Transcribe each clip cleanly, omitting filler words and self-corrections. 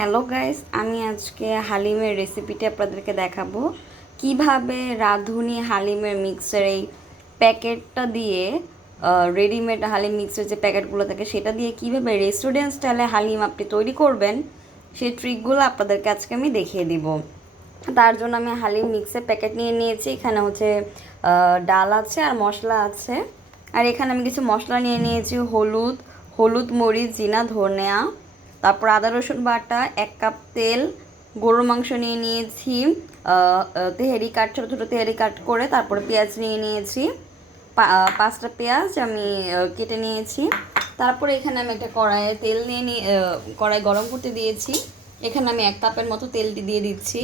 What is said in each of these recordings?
Hello guys, আমি আজকে হালিমের রেসিপিটা আপনাদেরকে দেখাবো কিভাবে রাঁধুনি হালিমের মিক্সের এই প্যাকেটটা দিয়ে রেডিমেড হালিম মিক্সের যে প্যাকেটগুলো থাকে সেটা দিয়ে কিভাবে রেস্টুরেন্ট স্টাইলে হালিম আপনি তৈরি করবেন সেই ট্রিকগুলো আপনাদেরকে আজকে আমি দেখিয়ে দিব। তার জন্য আমি হালিম মিক্সের প্যাকেট নিয়ে নিয়েছি। এখানে হচ্ছে ডাল আছে আর মশলা আছে। আর এখানে আমি কিছু মশলা নিয়ে নিয়েছি, হলুদ হলুদ মরিচ জিরা ধনিয়া, তারপর আদা রসুন বাটা, 1 কাপ তেল, গরুর মাংস নিয়ে নিয়েছি, তেহারি কাট, ছোটো ছোটো তেহারি কাট করে, তারপরে পেঁয়াজ নিয়ে নিয়েছি, 5টা পেঁয়াজ আমি কেটে নিয়েছি। তারপরে এখানে আমি একটা কড়াইয়ে তেল নিয়ে কড়াই গরম করতে দিয়েছি। এখানে আমি 1 কাপের মতো তেল দিয়ে দিচ্ছি।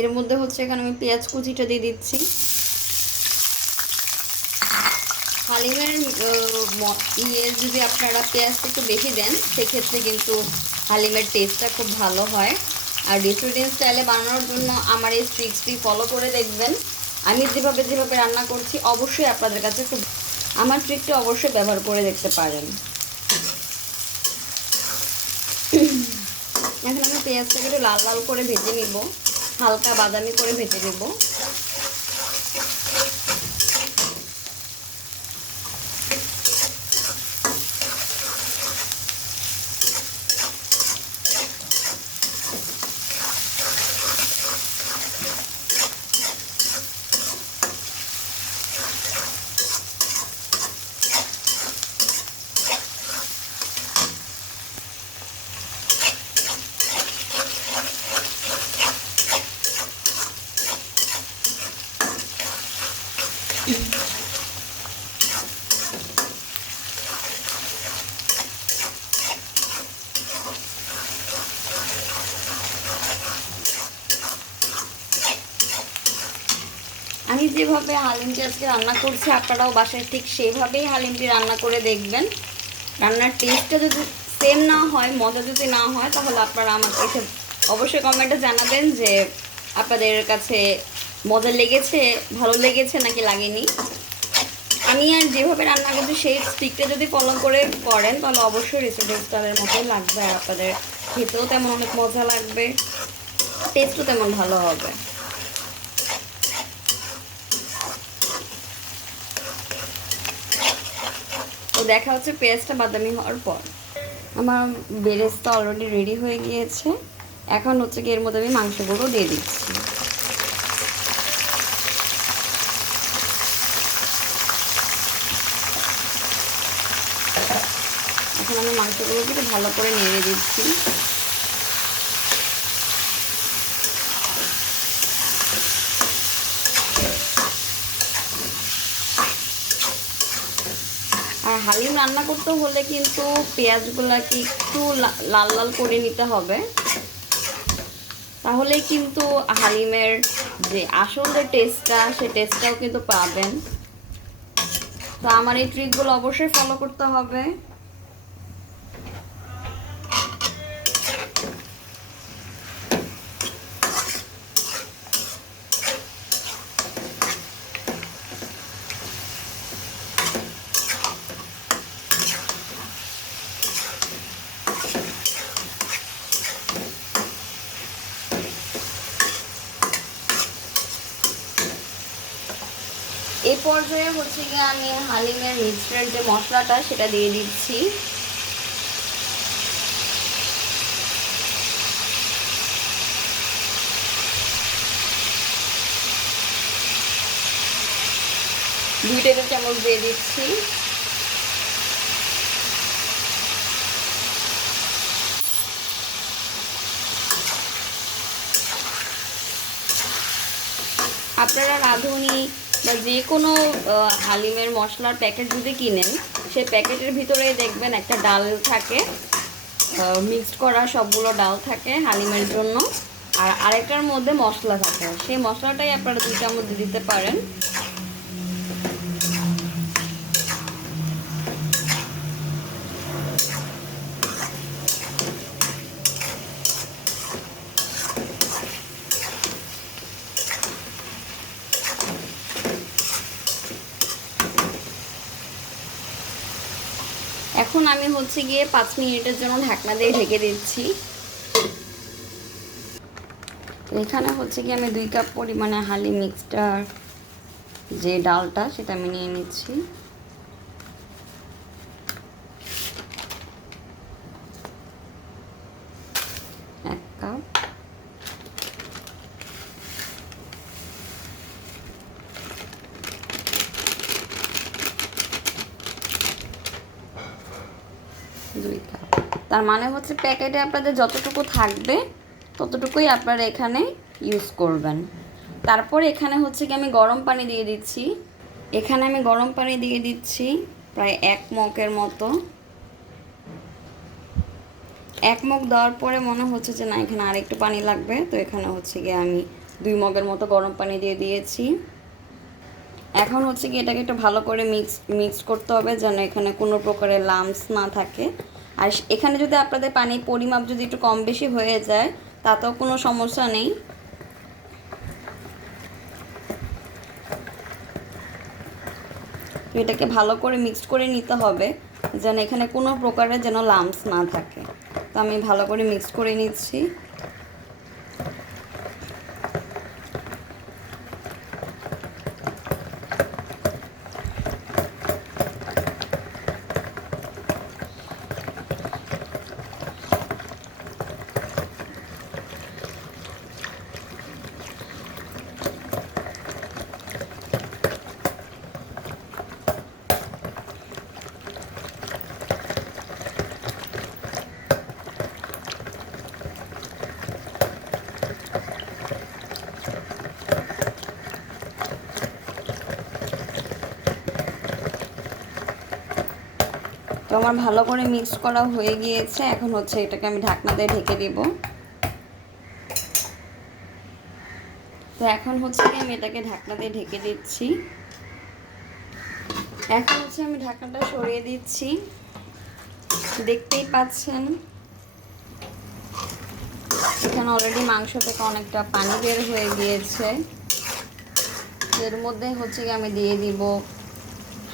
এর মধ্যে হচ্ছে এখানে আমি পেঁয়াজ কুচিটা দিয়ে দিচ্ছি। হালিমের যদি আপনারা পেঁয়াজটা একটু বেশি দেন সেক্ষেত্রে কিন্তু হালিমের টেস্টটা খুব ভালো হয়। আর রেস্টুরেন্ট স্টাইলে বানানোর জন্য আমার এই ট্রিক্সটি ফলো করে দেখবেন। আমি যেভাবে যেভাবে রান্না করছি অবশ্যই আপনাদের কাছে খুব আমার ট্রিকটি অবশ্যই ব্যবহার করে দেখতে পারেন। এখন আমি পেঁয়াজটাকে একটু লাল লাল করে ভেজে নিব, হালকা বাদামি করে ভেজে নেব। আমি যেভাবে হালিমটি আজকে রান্না করছি আপনারাও বাসায় ঠিক সেভাবেই হালিমটি রান্না করে দেখবেন। রান্নার টেস্টটা যদি সেম না হয়, মজা যদি না হয়, তাহলে আপনারা আমাকে এসে অবশ্যই কমেন্টে জানাবেন যে আপনাদের কাছে মজা লেগেছে, ভালো লেগেছে নাকি লাগেনি। আমি আর যেভাবে রান্না করছি সেই স্টিকটা যদি ফলো করে করেন তাহলে অবশ্যই রেস্টুরেন্ট স্টাইলের মতোই লাগবে, আর আপনাদের খেতেও তেমন অনেক মজা লাগবে, টেস্টও তেমন ভালো হবে। তো দেখা হচ্ছে পেঁয়াজটা বাদামি হওয়ার পর। আমার বেরেস্তা অলরেডি রেডি হয়ে গিয়েছে। এখন হচ্ছে কি এর মধ্যে আমি মাংসগুলো দিয়ে দিচ্ছি। এখন আমি মাংসগুলোকে ভালো করে নেড়ে দিচ্ছি। আর হালিম রান্না করতে হলে কিন্তু পেঁয়াজগুলোকে একটু লাল লাল করে নিতে হবে, তাহলেই কিন্তু হালিমের যে আসল যে টেস্টটা সে টেস্টটাও কিন্তু পাবেন। তো আমার এই ট্রিকগুলো অবশ্যই ফলো করতে হবে। এই পর্যায়ে হচ্ছে গিয়ে আমি হালিমের মিক্সচার যে মশলাটা সেটা দিয়ে দিচ্ছি। দুই টেবিল চামচ দিয়ে দিচ্ছি। আপনারা রাঁধুনি বা যে কোনো হালিমের মশলার প্যাকেট যদি কিনেন সেই প্যাকেটের ভিতরে দেখবেন একটা ডাল থাকে, মিক্সড করা সবগুলো ডাল থাকে হালিমের জন্য, আর আরেকটার মধ্যে মশলা থাকে। সেই মশলাটাই আপনারা 2 চামচ দিতে পারেন। এখন আমি হচ্ছে গিয়ে 5 মিনিটের জন্য ঢাকনা দিয়ে ঢেকে দিচ্ছি। এখানে হচ্ছে গিয়ে আমি 2 কাপ পরিমাণে হালিম মিক্সটার যে ডালটা সেটা আমি নিয়ে নিচ্ছি। এক কাপ। তার মানে হচ্ছে প্যাকেটে আপনাদের যতটুকু থাকবে ততটুকুই আপনারা এখানে ইউজ করবেন। তারপর এখানে হচ্ছে কি আমি গরম পানি দিয়ে দিচ্ছি। এখানে আমি গরম পানি দিয়ে দিচ্ছি প্রায় 1 মগের মতো। 1 মগ দেওয়ার পরে মনে হচ্ছে যে না, এখানে আরেকটু পানি লাগবে, তো এখানে হচ্ছে গিয়ে আমি 2 মগের মতো গরম পানি দিয়ে দিয়েছি। এখন হচ্ছে কি এটাকে একটু ভালো করে মিক্স করতে হবে যেন এখানে কোনো প্রকারের লাম্পস না থাকে। আর এখানে যদি আপনাদের পানির পরিমাপ যদি একটু কম বেশি হয়ে যায় তাতেও কোনো সমস্যা নেই। এটাকে ভালো করে মিক্সড করে নিতে হবে যেন এখানে কোনো প্রকারের যেন লাম্পস না থাকে। তো আমি ভালো করে মিক্স করে নিচ্ছি। তো আমার ভালো করে মিক্স করা হয়ে গিয়েছে। এখন হচ্ছে এটাকে আমি ঢাকনা দিয়ে ঢেকে দেব। তো এখন হচ্ছে কি আমি এটাকে ঢাকনা দিয়ে ঢেকে দিচ্ছি। এখন হচ্ছে আমি ঢাকনাটা সরিয়ে দিচ্ছি। দেখতেই পাচ্ছেন এখানে অলরেডি মাংস থেকে অনেকটা পানি বের হয়ে গিয়েছে। এর মধ্যে হচ্ছে কি আমি দিয়ে দিব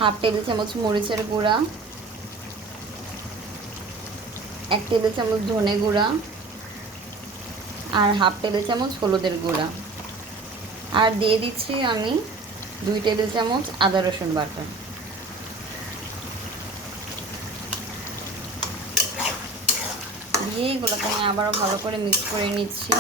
1/2 টেবিল চামচ মরিচের গুঁড়া, 1 টেবিল চামচ ধনে গুঁড়া আর 1/2 টেবিল চামচ হলুদের গুঁড়া। আর দিয়ে দিচ্ছি আমি 2 টেবিল চামচ আদা রসুন বাটা। দিয়ে এগুলোকে আমি আবারও ভালো করে মিক্স করে নিচ্ছি।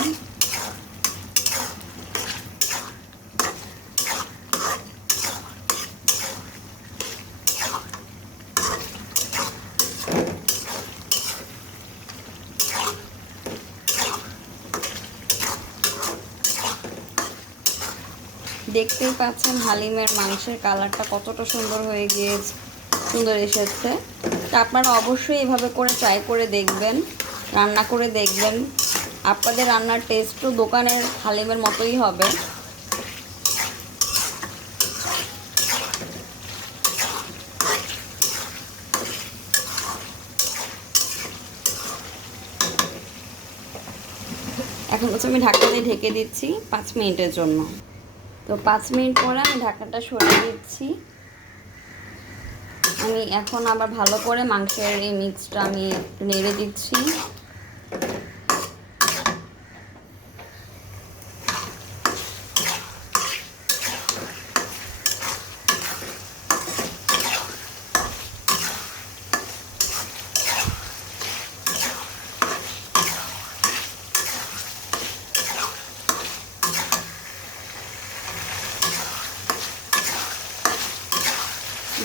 দেখতেই পাচ্ছেন হালিমের মাংসের কালারটা কতটা সুন্দর হয়ে গিয়েছে, সুন্দর এসেছে। তা আপনারা অবশ্যই এভাবে করে ট্রাই করে দেখবেন, রান্না করে দেখবেন। আপনাদের রান্নার টেস্টও দোকানের হালিমের মতোই হবে। এখন হচ্ছে আমি ঢাকনা দিয়ে ঢেকে দিচ্ছি 5 মিনিটের জন্য। তো 5 মিনিট পরে আমি ঢাকনাটা সরিয়ে দিচ্ছি। আমি এখন আবার ভালো করে মাংসের এই মিক্সটা আমি নেড়ে দিচ্ছি।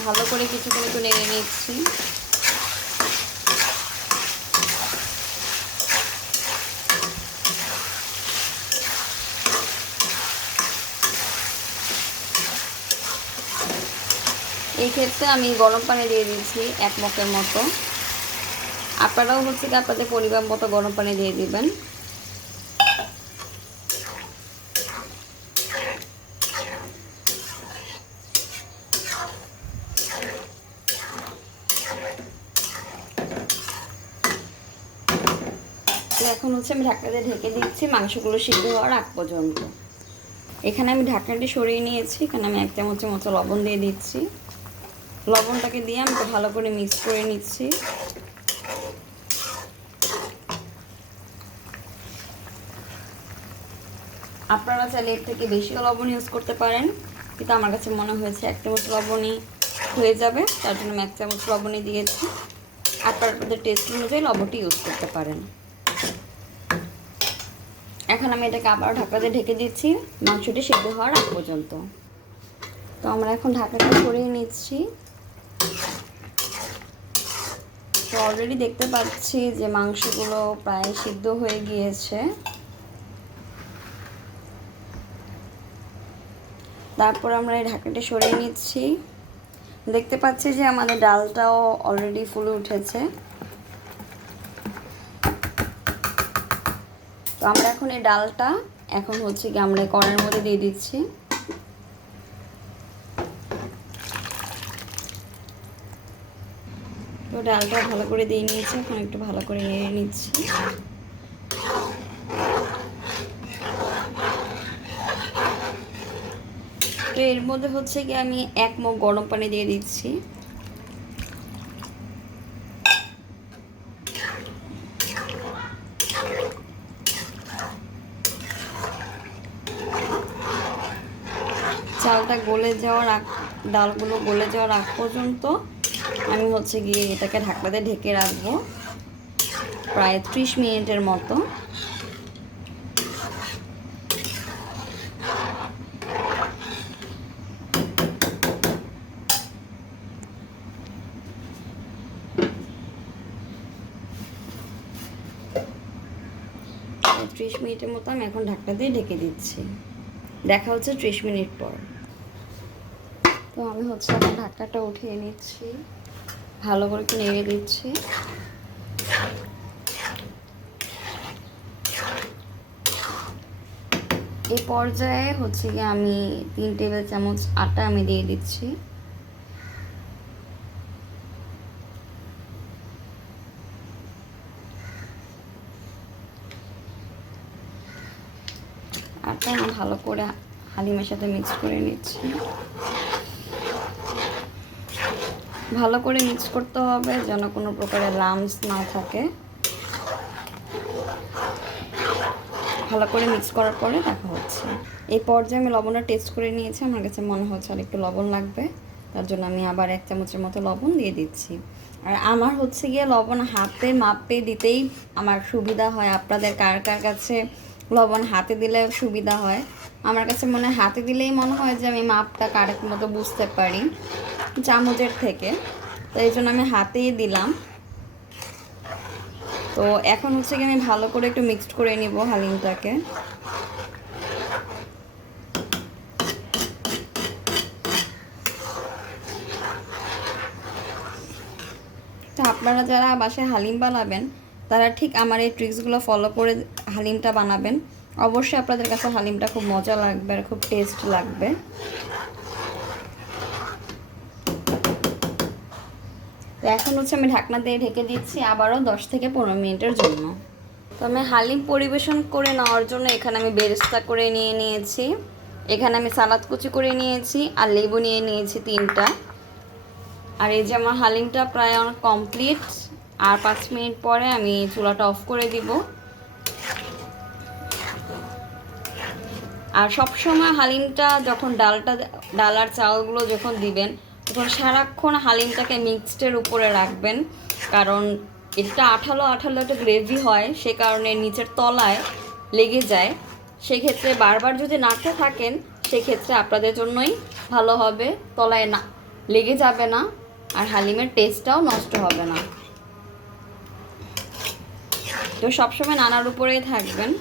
ভালো করে কিছুক্ষণ একটু নেড়ে নিচ্ছি। এই ক্ষেত্রে আমি গরম পানি দিয়ে দিচ্ছি 1 মগের মতো। আপনারাও হচ্ছে কি আপনাদের পরিমাণ মতো গরম পানি দিয়ে দিবেন। এখন হচ্ছে আমি ঢাকনা দিয়ে ঢেকে দিচ্ছি মাংসগুলো সিদ্ধ হওয়ার আগ পর্যন্ত। এখানে আমি ঢাকনাটি সরিয়ে নিয়েছি। এখানে আমি 1 চামচের মতো লবণ দিয়ে দিচ্ছি। লবণটাকে দিয়ে আমি তো ভালো করে মিক্স করে নিচ্ছি। আপনারা চাইলে এর থেকে বেশিও লবণ ইউজ করতে পারেন, কিন্তু আমার কাছে মনে হয়েছে 1 চামচ লবণই হয়ে যাবে, তার জন্য আমি 1 চামচ লবণই দিয়েছি। আপনাদের টেস্ট অনুযায়ী লবণটি ইউজ করতে পারেন। এখন আমি এটাকে আবার ঢাকা দিয়ে ঢেকে দিচ্ছি মাংসটি সিদ্ধ হওয়ার আগ পর্যন্ত। তো আমরা এখন ঢাকাটা সরিয়ে নিচ্ছি। তো অলরেডি দেখতে পাচ্ছি যে মাংসগুলো প্রায় সিদ্ধ হয়ে গিয়েছে। তারপর আমরা এই ঢাকাটা সরিয়ে নিচ্ছি। দেখতে পাচ্ছি যে আমাদের ডালটাও অলরেডি ফুলে উঠেছে। তো আমরা এখন এই ডালটা হচ্ছে কি আমরা কড়াইয়ের মধ্যে দিয়ে দিচ্ছি। তো ডালটা ভালো করে দিয়ে নিয়েছি, এখন একটু ভালো করে নেড়ে নিচ্ছি। তো এর মধ্যে হচ্ছে কি আমি 1 মগ গরম পানি দিয়ে দিচ্ছি। চালটা গলে যাওয়ার ডালগুলো গলে যাওয়ার আগ পর্যন্ত আমি হচ্ছে গিয়ে এটাকে ঢাকনা দিয়ে ঢেকে রাখবো প্রায় 30 মিনিটের মতো। আর 30 মিনিটের মতো আমি এখন ঢাকনা দিয়ে ঢেকে দিচ্ছি। দেখা হচ্ছে 30 মিনিট পর। তো আমি হচ্ছে এখন ঢাকনাটা উঠিয়ে নিচ্ছি, ভালো করে একটু নেড়ে দিচ্ছি। এই পর্যায়ে হচ্ছে কি আমি 3 টেবিল চামচ আটা আমি দিয়ে দিচ্ছি। আটা আমি ভালো করে হালিমের সাথে মিক্স করে নিচ্ছি। ভালো করে মিক্স করতে হবে যেন কোনো প্রকারের লাম্পস না থাকে। ভালো করে মিক্স করার পরে দেখা হচ্ছে। এই পর্যায়ে আমি লবণটা টেস্ট করে নিয়েছি, আমার কাছে মনে হচ্ছে আর একটু লবণ লাগবে, তার জন্য আমি আবার 1 চামচের মতো লবণ দিয়ে দিচ্ছি। আর আমার হচ্ছে গিয়ে লবণ হাতে মাপে দিতেই আমার সুবিধা হয়। আপনাদের কার কার কাছে লবণ হাতে দিলে সুবিধা হয়? আমার কাছে মনে হয় হাতে দিলেই মনে হয় যে আমি মাপটা কারেক্ট মতো বুঝতে পারি চামচের থেকে, তো এই জন্য আমি হাতেই দিলাম। তো এখন হচ্ছে কি আমি ভালো করে একটু মিক্সড করে নিব হালিমটাকে। তো আপনারা যারা বাসায় হালিম বানাবেন তারা ঠিক আমার এই ট্রিক্সগুলো ফলো করে হালিমটা বানাবেন। অবশ্যই আপনাদের কাছে হালিমটা খুব মজা লাগবে আর খুব টেস্ট লাগবে। তো এখন হচ্ছে আমি ঢাকনা দিয়ে ঢেকে দিচ্ছি আবারও 10 থেকে 15 মিনিটের জন্য। তো আমি হালিম পরিবেশন করে নেওয়ার জন্য এখানে আমি বেরেস্তা করে নিয়েছি। এখানে আমি সালাদ কুচি করে নিয়েছি আর লেবু নিয়ে নিয়েছি 3টা। আর এই যে আমার হালিমটা প্রায় অনেক কমপ্লিট। আর 5 মিনিট পরে আমি চুলাটা অফ করে দিব। আর সবসময় হালিমটা যখন ডাল আর চালগুলো যখন দিবেন তখন সারাক্ষণ হালিমটাকে মিক্সডের উপরে রাখবেন, কারণ এটা আঠালো আঠালো একটা গ্রেভি হয়, সে কারণে নিচের তলায় লেগে যায়। সেক্ষেত্রে বারবার যদি নাড়তে থাকেন সেক্ষেত্রে আপনাদের জন্যই ভালো হবে, তলায় না লেগে যাবে না আর হালিমের টেস্টটাও নষ্ট হবে না। তো সবসময় নাড়ার উপরেই থাকবেন।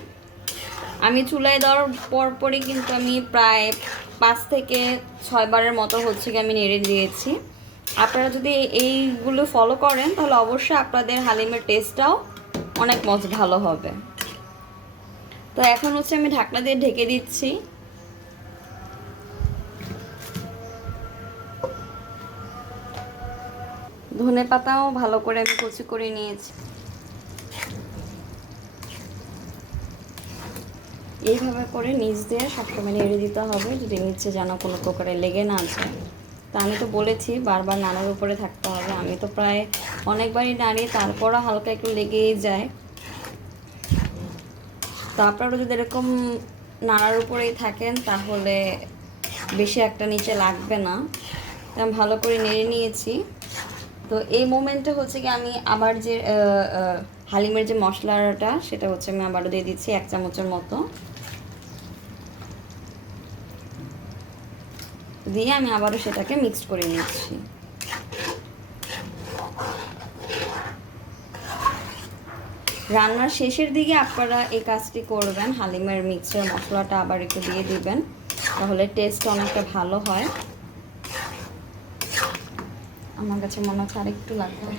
আমি চুলায় দেওয়ার পরপরই কিন্তু আমি প্রায় 5 থেকে 6 বারের মতো হচ্ছে কি আমি নেড়ে দিয়েছি। আপনারা যদি এইগুলো ফলো করেন তাহলে অবশ্যই আপনাদের হালিমের টেস্টটাও অনেক ভালো হবে। তো এখন হচ্ছে আমি ঢাকনা দিয়ে ঢেকে দিচ্ছি। ধনেপাতাও ভালো করে আমি কুচি করে নিয়েছি। এইভাবে করে নিচ দিয়ে সবসময় নেড়ে দিতে হবে, যদি নিচে যেন কোনো প্রকারে লেগে না যায়। তো আমি তো বলেছি বারবার নাড়ার উপরে থাকতে হবে, আমি তো প্রায় অনেকবারই নাড়ি, তারপরও হালকা একটু লেগেই যায়। তো আপনারা যদি এরকম নাড়ার উপরেই থাকেন তাহলে বেশি একটা নিচে লাগবে না। আমি ভালো করে নেড়ে নিয়েছি। তো এই মোমেন্টে হচ্ছে কি আমি আবার যে হালিমের যে মশলাটা সেটা হচ্ছে আমি আবারও দিয়ে দিচ্ছি 1 চামচের মতো, দিয়ে আমি আবারও সেটাকে মিক্সড করে নিচ্ছি। রান্নার শেষের দিকে আপনারা এই কাজটি করবেন, হালিমের মিক্সচার মশলাটা আবার একটু দিয়ে দিবেন, তাহলে টেস্ট অনেকটা ভালো হয়। আমার কাছে মনে হচ্ছে আর একটু লাগবে।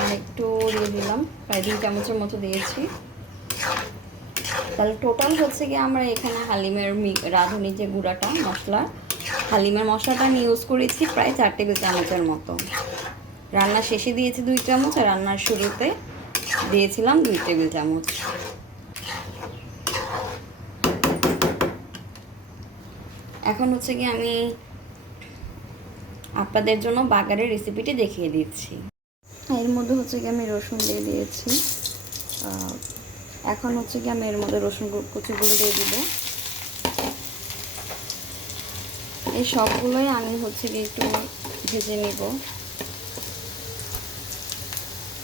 আর একটু দিয়ে দিলাম, প্রায় 2 চামচের মতো দিয়েছি। তাহলে টোটাল হচ্ছে কি আমরা এখানে হালিমের রাঁধুনি যে গুঁড়াটা মশলা, হালিমের মশলাটা আমি ইউজ করেছি প্রায় 4 টেবিল চামচের মতো। রান্নার শেষে দিয়েছি 2 চামচ, আর রান্নার শুরুতে দিয়েছিলাম 2 টেবিল চামচ। এখন হচ্ছে কি আমি আপনাদের জন্য বাগারের রেসিপিটি দেখিয়ে দিচ্ছি। এর মধ্যে হচ্ছে কি আমি রসুন দিয়ে দিয়েছি। এখন হচ্ছে কি আমি এর মধ্যে রসুন কুচিগুলো দিয়ে দিব। এই সবগুলোই আমি হচ্ছে কি একটু ভেজে নেব।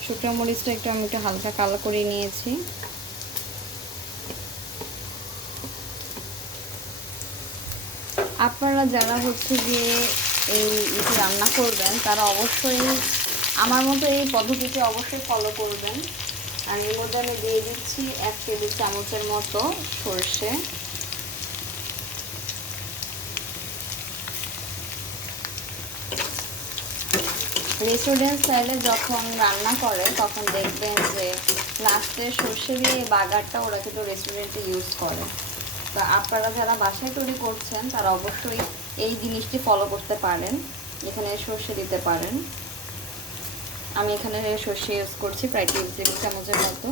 শুকনো মরিচটা আমি একটু হালকা কালো করে নিয়েছি। আপনারা যারা হচ্ছে গিয়ে এই রান্না করবেন তারা অবশ্যই আমার মতো এই পদ্ধতিটি অবশ্যই ফলো করবেন। আর এর মধ্যে আমি দিয়ে দিচ্ছি 1 টেবিল চামচের মতো সরষে। রেস্টুরেন্ট স্টাইলে যখন রান্না করে তখন দেখবেন যে লাস্টে সরষে দিয়ে বাগারটা ওরা কিন্তু রেস্টুরেন্টে ইউজ করে। তো আপনারা যারা বাসায় তৈরি করছেন তারা অবশ্যই এই জিনিসটি ফলো করতে পারেন, এখানে সরষে দিতে পারেন। আমি এখানে সরষে ইউজ করছি প্রায় 3 টেবিল চামচের মতো।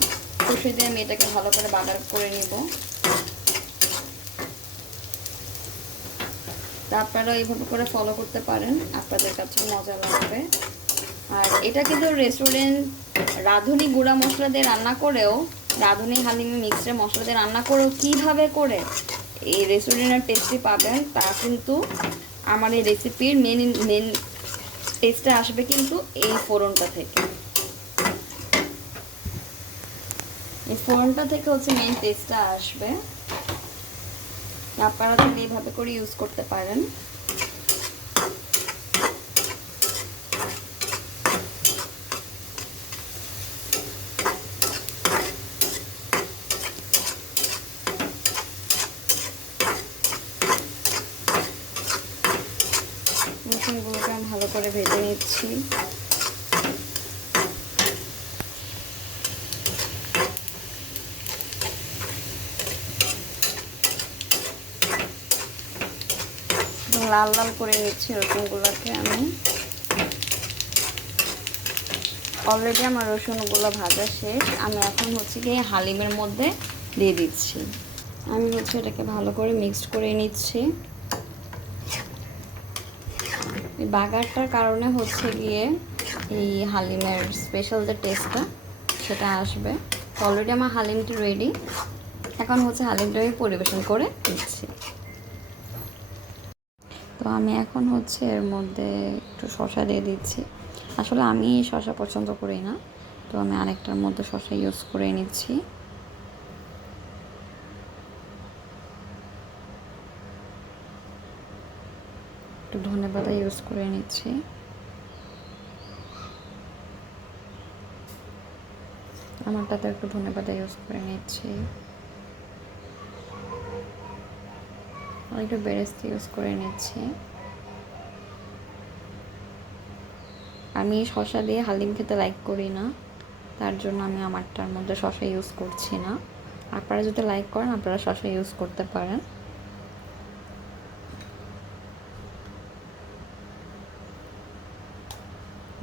সরষে দিয়ে আমি এটাকে ভালো করে বাগার করে নিব। তা আপনারা এইভাবে করে ফলো করতে পারেন, আপনাদের কাছে মজা লাগবে। আর এটা কিন্তু রেস্টুরেন্ট রাঁধুনি গুঁড়া মশলা দিয়ে রান্না করেও, রাঁধুনি হালিমি মিক্সচার মশলা দিয়ে রান্না করেও কীভাবে করে এই রেস্টুরেন্টের টেস্টি পাবেন তা কিন্তু আমার এই রেসিপির মেন টেস্টটা আসবে কিন্তু এই ফোড়নটা থেকে। এই ফোড়নটা থেকে হচ্ছে মেন টেস্টটা আসবে। আপনারা যদি এইভাবে করে ইউজ করতে পারেন। রসুনগুলোকে আমি ভালো করে ভেজে নিচ্ছি। লাল লাল করে নিচ্ছি রসুনগুলোকে আমি। অলরেডি আমার রসুনগুলো ভাজা শেষ। আমি এখন হচ্ছে গিয়ে হালিমের মধ্যে দিয়ে দিচ্ছি। আমি হচ্ছে এটাকে ভালো করে মিক্সড করে নিচ্ছি। এই বাগারটার কারণে হচ্ছে গিয়ে এই হালিমের স্পেশাল যে টেস্টটা সেটা আসবে। অলরেডি আমার হালিমটি রেডি। এখন হচ্ছে হালিমটা আমি পরিবেশন করে দিচ্ছি। তো আমি এখন হচ্ছে এর মধ্যে একটু শসা দিয়ে দিচ্ছি। আসলে আমি শসা পছন্দ করি না, তো আমি আরেকটার মধ্যে শসা ইউজ করে নিচ্ছি। একটু ধনেপাতা ইউজ করে নিচ্ছি। আমারটাতে একটু ধনেপাতা ইউজ করে নিচ্ছি। আর একটু বেরেস্তা ইউজ করে নিচ্ছি। আমি শসা দিয়ে হালিম খেতে লাইক করি না, তার জন্য আমি আমারটার মধ্যে শসা ইউজ করছি না। আপনারা যদি লাইক করেন আপনারা শসা ইউজ করতে পারেন।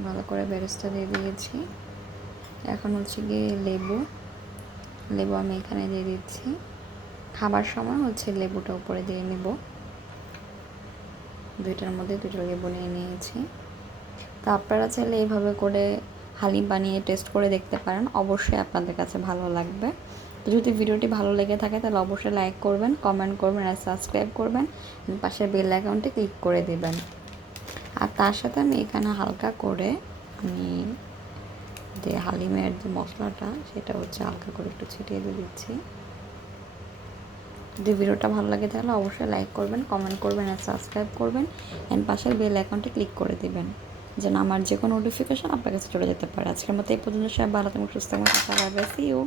ভালো করে বেরেস্তা দিয়ে দিয়েছি। এখন হচ্ছে গিয়ে লেবু আমি এখানে দিয়ে দিচ্ছি। খাবার সময় হচ্ছে লেবুটা উপরে দিয়ে নেব। দুইটার মধ্যে দুটো লেবু নিয়ে নিয়েছি। তো আপনারা চাইলে এইভাবে করে হালিম বানিয়ে টেস্ট করে দেখতে পারেন, অবশ্যই আপনাদের কাছে ভালো লাগবে। তো যদি ভিডিওটি ভালো লেগে থাকে তাহলে অবশ্যই লাইক করবেন, কমেন্ট করবেন আর সাবস্ক্রাইব করবেন, পাশের বেল আইকনটি ক্লিক করে দেবেন। আর তার সাথে আমি এখানে হালকা করে আমি যে হালিমের যে মশলাটা সেটা হচ্ছে হালকা করে একটু ছিটিয়ে দিয়ে দিচ্ছি। যদি ভিডিওটা ভালো লাগে তাহলে অবশ্যই লাইক করবেন, কমেন্ট করবেন আর সাবস্ক্রাইব করবেন, অ্যান্ড পাশের বেল আইকনটি ক্লিক করে দেবেন যেন আমার যে কোনো নোটিফিকেশন আপনার কাছে চলে যেতে পারে। আজকের মতো এই পর্যন্ত, সবাই ভালো থাকুন, সুস্থ থাকুন, সি ইউ।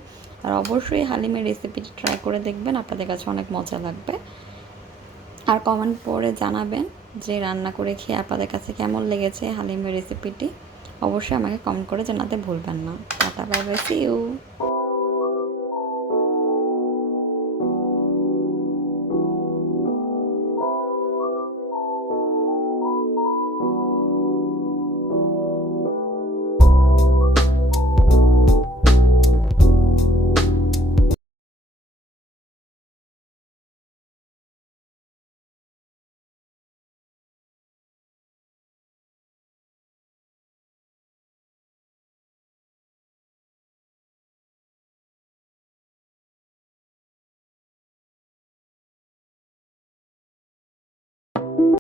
আর অবশ্যই হালিমের রেসিপিটি ট্রাই করে দেখবেন, আপনাদের কাছে অনেক মজা লাগবে। আর কমেন্ট করে জানাবেন যে রান্না করে খেয়ে আপনাদের কাছে কেমন লেগেছে হালিমের রেসিপিটি। অবশ্যই আমাকে কমেন্ট করে জানাতে ভুলবেন না। Tata, bye bye, see you.